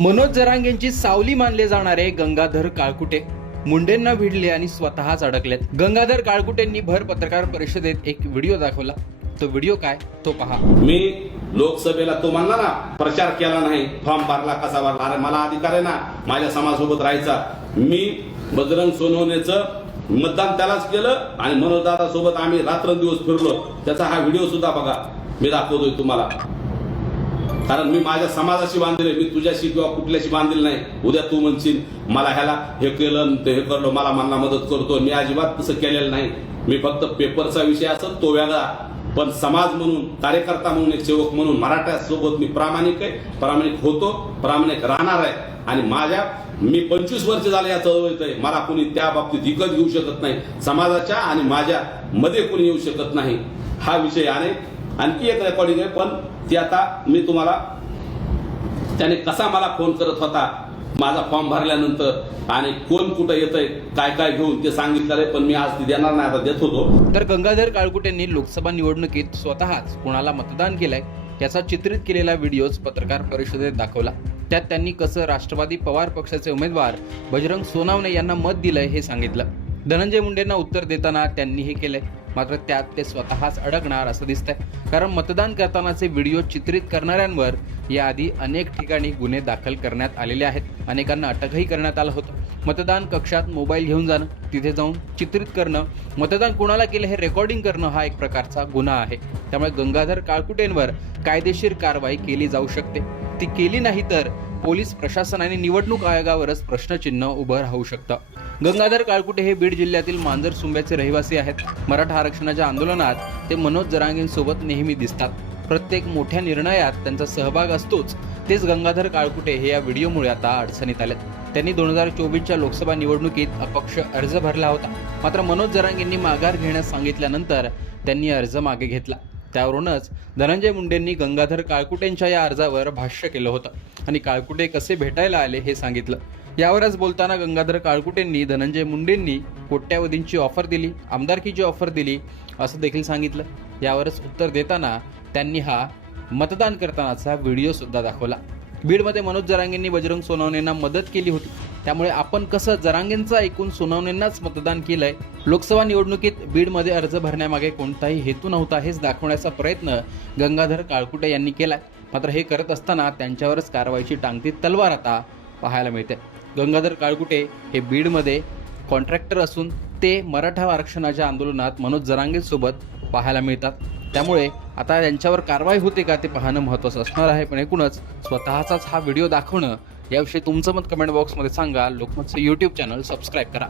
मनोज जरांगेंची सावली मानले जाणारे गंगाधर काळकुटे. मुंडेंना भिडले आणि स्वतःच अडकलेत. गंगाधर काळकुटेंनी भर पत्रकार परिषदेत एक व्हिडिओ दाखवला. तो व्हिडिओ काय? तो पहा. मी लोकसभेला तो म्हणला ना प्रचार केला नाही. फॉर्म भरला कसा भरला अरे मला अधिकार आहे ना माझ्या समाजसोबत राहायचा. मी बजरंग सोनवणेचं मतदान त्यालाच केलं आणि मनोजदादा सोबत आम्ही रात्रंदिवस फिरलो. त्याचा हा व्हिडिओ सुद्धा बघा. मी दाखवतोय तुम्हाला. कारण मी माझ्या समाजाशी बांधले मी तुझ्याशी किंवा कुठल्याशी बांधील नाही. उद्या तू म्हणशील मला ह्याला हे केलं ते हे करलो मला मला मदत करतो मी अजिबात तसं केलेलं नाही. मी फक्त पेपरचा विषय असत तो वेगळा. पण समाज म्हणून कार्यकर्ता म्हणून एक सेवक म्हणून मराठ्यासोबत मी प्रामाणिक आहे. प्रामाणिक होतो प्रामाणिक राहणार आहे. आणि माझ्या मी पंचवीस वर्ष झाले या चळवळीत आहे. मला कोणी त्या बाबतीत विकत घेऊ शकत नाही. समाजाच्या आणि माझ्या मध्ये कोणी येऊ शकत नाही. हा विषय आणि आणखी एक रेकॉर्डिंग आहे पण ती आता मी तुम्हाला त्याने कसा मला फोन करत होता माझा फॉर्म भरल्यानंतर आणि कोण कुठं येतंय काय काय घेऊन ते सांगितलं पण मी आज ती देणार नाही आता देत होतो. तर गंगाधर काळकुट यांनी लोकसभा निवडणुकीत स्वतःच कुणाला मतदान केलंय याचा चित्रित केलेला व्हिडिओज पत्रकार परिषदेत दाखवला. त्यात त्यांनी कसं राष्ट्रवादी पवार पक्षाचे उमेदवार बजरंग सोनावणे यांना मत दिलंय हे सांगितलं. धनंजय मुंडेंना उत्तर देताना त्यांनी हे केलंय. मात्र त्यात ते स्वतःच अडकणार असं दिसतंय. कारण मतदान करतानाचे व्हिडिओ चित्रित करणाऱ्यांवर याआधी अनेक ठिकाणी गुन्हे दाखल करण्यात आलेले आहेत. अनेकांना अटकही करण्यात आलं होतं. मतदान कक्षात मोबाईल घेऊन जाणं तिथे जाऊन चित्रित करणं मतदान कोणाला केलं हे रेकॉर्डिंग करणं हा एक प्रकारचा गुन्हा आहे. त्यामुळे गंगाधर काळकुटेंवर कायदेशीर कारवाई केली जाऊ शकते. ती केली नाही तर पोलीस प्रशासन आणि निवडणूक आयोगावरच प्रश्नचिन्ह उभं राहू शकतं. गंगाधर काळकुटे हे बीड जिल्ह्यातील मांजर सुंब्याचे रहिवासी आहेत. मराठा आरक्षणाच्या आंदोलनात ते मनोज जरांगेंसोबत नेहमी दिसतात. प्रत्येक मोठ्या निर्णयात त्यांचा सहभाग असतोच. तेच गंगाधर काळकुटे हे या व्हिडिओमुळे आता अडचणीत आलेत. त्यांनी दोन हजार चोवीसच्या लोकसभा निवडणुकीत अपक्ष अर्ज भरला होता. मात्र मनोज जरांगेंनी माघार घेण्यास सांगितल्यानंतर त्यांनी अर्ज मागे घेतला. त्यावरूनच धनंजय मुंडेंनी गंगाधर काळकुटेंच्या या अर्जावर भाष्य केलं होतं. आणि काळकुटे कसे भेटायला आले हे सांगितलं. यावरच बोलताना गंगाधर काळकुटेंनी धनंजय मुंडेंनी कोट्यावधींची ऑफर दिली आमदारकीची ऑफर दिली असं देखील सांगितलं. यावरच उत्तर देताना त्यांनी हा मतदान करतानाचा व्हिडिओ सुद्धा दाखवला. बीडमध्ये मनोज जरांगेंनी बजरंग सोनवणेंना मदत केली होती. त्यामुळे आपण कसं जरांगेंचं ऐकून सोनवणेंनाच मतदान केलंय. लोकसभा निवडणुकीत बीडमध्ये अर्ज भरण्यामागे कोणताही हेतू नव्हता हेच दाखवण्याचा प्रयत्न गंगाधर काळकुटे यांनी केलाय. मात्र हे करत असताना त्यांच्यावरच कारवाईची टांगती तलवार आता पाहायला मिळते. गंगाधर काळकुटे हे बीडमध्ये कॉन्ट्रॅक्टर असून ते मराठा आरक्षणाच्या आंदोलनात मनोज जरांगेसोबत पाहायला मिळतात. त्यामुळे आता त्यांच्यावर कारवाई होते का ते पाहणं महत्त्वाचं असणार आहे पण एकूणच स्वतःचाच हा व्हिडिओ दाखवणं याविषयी तुमचं मत कमेंट बॉक्समध्ये सांगा. लोकमतचं यूट्यूब चॅनल सबस्क्राईब करा.